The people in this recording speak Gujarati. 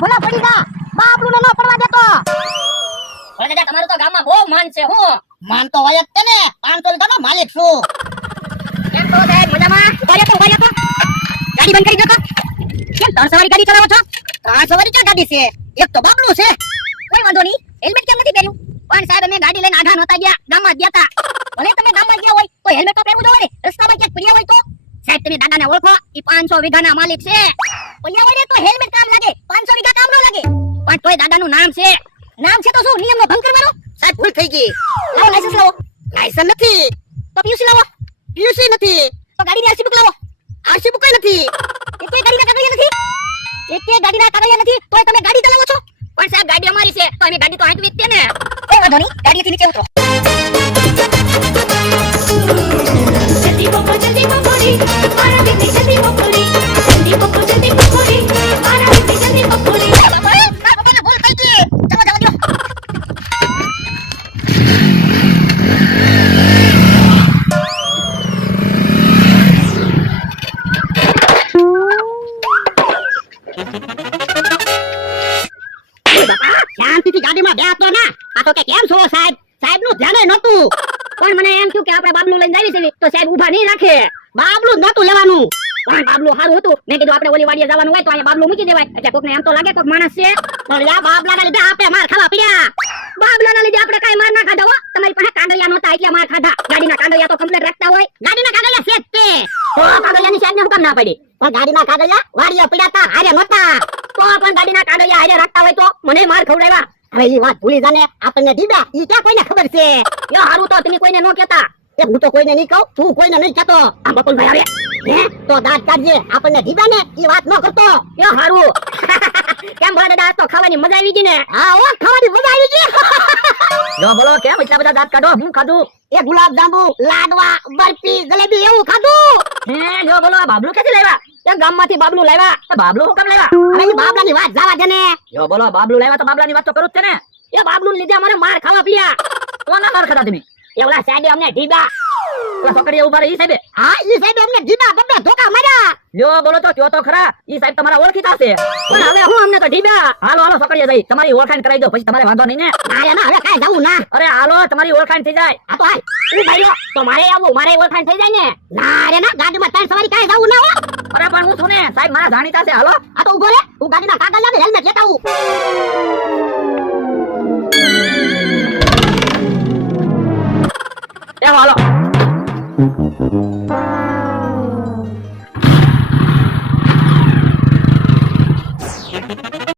ભલા પડી જા બાબલુને ન પડવા દેતો. ભલે દાદા તમારું તો ગામમાં બહુ માન છે. હું માન તો હોય જ છે ને 500 વીઘાનો માલિક છું. કેમ તો સાહેબ મજામાં? ઉભા તો ગાડી બંધ કરી દો તો. કેમ 3 સવારી ગાડી ચલાવો છો? 3 સવારી ક્યાં ગાડી છે? એક તો બાબલું છે. કોઈ વાંધો નહીં. હેલ્મેટ કેમ નથી પહેર્યું? પણ સાહેબ અમે ગાડી લઈને આઘા નહોતા ગયા, ગામમાં ગયા હતા. ભલે તમે ગામમાં ગયા હોય તો હેલ્મેટ તો પહેરવું જોઈએ ને. રસ્તામાં ક્યાંક પડ્યા હોય તો સાહેબ તમે દાદાને ઓળખો, ઈ 500 વીઘાના માલિક છે. પડ્યા હોય ને તો હેલ્મેટ કામ લાગે, 500 વીઘા કામ ન લાગે. પણ તોય દાદાનું નામ છે. નામ છે તો શું નિયમનો ભંગ કરવાનો? સાહેબ ભૂલ થઈ ગઈ. લાવો લાયસન્સ લાવો. લાયસન્સ નથી. તો પીયુસી લાવો. પીયુસી નથી. તો ગાડીની આરસી બુક લાવો. આરસી બુક નથી. એકે ગાડીના કાગળિયા નથી. એકે ગાડીના કાગળિયા નથી તોય તમે ગાડી ચલાવો છો. પણ સાહેબ ગાડી અમારી છે તો અમે ગાડી તો હાંકવી જ છે ને. કોઈ વાંધો નહીં, ગાડીથી નીચે ઉતરો. जल्दी पकोड़ी मारा बेटे जल्दी पकोड़ी मारा बेटे जल्दी पकोड़ी બાપાને ભૂલ થઈ ગઈ. ચલો જવા દો. શાંતિથી ગાડીમાં બેસતો ના. આ તો કે કેમ છો સાહેબ? સાહેબનું ધ્યાન નહોતું. પણ મને એમ થયું કે આપણે બાબલું લઈને જાવી છે તો સાહેબ ઊભા નહીં રાખે. બાબલું જ નહોતું લેવાનું. પણ બાબલું સારું હતું. મેં કીધું આપણે ઓલી વાડીએ જવાનું હોય તો અહીંયા બાબલું મૂકી દેવાય. એટલે કોકને એમ તો લાગે કોક માણસ છે. પણ યા બાબલાના લીધે આપણે માર ખાવા પડ્યા. બાબલાના લીધે આપણે કાઈ માર ના ખાધા હો. તમારી પાસે કાગળિયા નહોતા એટલે માર ખાધા. ગાડીના કાગળિયા તો કમ્પ્લીટ રાખતા હોય. ગાડીના કાગળિયા છે જ તે. તો કાગળિયાની સાહેબને હું કામ ના પાડી? પણ ગાડીના કાગળિયા વાડીએ પડ્યા તા, હારે નહોતા. તો પણ ગાડીના કાગળિયા હારે રાખતા હોય તો મને માર ખવડાવ્યા. હવે ઈ વાત ભૂલી જાને. આપણને દીધા ઈ ક્યાં કોઈને ખબર છે? યો હારું તો તમે કોઈને નો કહેતા. એ હું તો કોઈને નહીં કહું, તું કોઈને નહીં કહેતો. આ બકુલભાઈ આવે. હે તો દાંત કાઢજે. આપણને દીધા ને ઈ વાત ન કરતો. યો હારું. કેમ ભલા દાદા આજ તો ખાવાની મજા આવી ગઈ ને? હા ઓ ખાવાની મજા આવી ગઈ. જો બોલો કેમ એટલા બધા દાંત કાઢો? હું ખાધું? એ ગુલાબ જાંબુ, લાડવા, બરફી, જલેબી એવું ખાધું. હે જો બોલો આ બાબલું ક્યાંથી લાવ્યા? કેમ ગામમાંથી બાબલું લાવ્યા? તો બાબલું હું કેમ લાવ્યા? હવે ઈ બાબલાની વાત જવા દે ને. જો બોલો બાબલું લાવ્યા તો બાબલાની વાત તો કરું જ છે ને. એ બાબલું લીધે અમારે માર ખાવા પડ્યા. કોના માર ખાધા તમે? એ ઓલા સાહેબે અમને ઢીબા. ઓલા છોકરીએ ઉભા રહી ઈ સાહેબે. હા ઈ સાહેબ અમને જીબા બબ્બે ધોકા માર્યા. લ્યો બોલો તો કયો તો ખરા. ઈ સાહેબ તમારા ઓળખીતા છે. પણ હવે હું અમને તો ઢીબા. હાલો હાલો છોકરીએ જઈ તમારી ઓળખાણ કરાવી દો પછી તમારે વાંધો નહીં ને. ના ના હવે કાઈ જાવું ના. અરે હાલો તમારી ઓળખાણ થઈ જાય. આ તો હાલ તું ભાઈઓ તો મારે આવું, મારે ઓળખાણ થઈ જાય ને. ના રે ના ગાડીમાં 3 સવારી કાઈ જાવું ના હો. અરે પણ હું છું ને સાહેબ મારા જાણીતા છે. હાલો આ તો ઉભો રે, હું ગાડીના કાગળ લાવે હેલ્મેટ લેતા આવું. એ હાલો.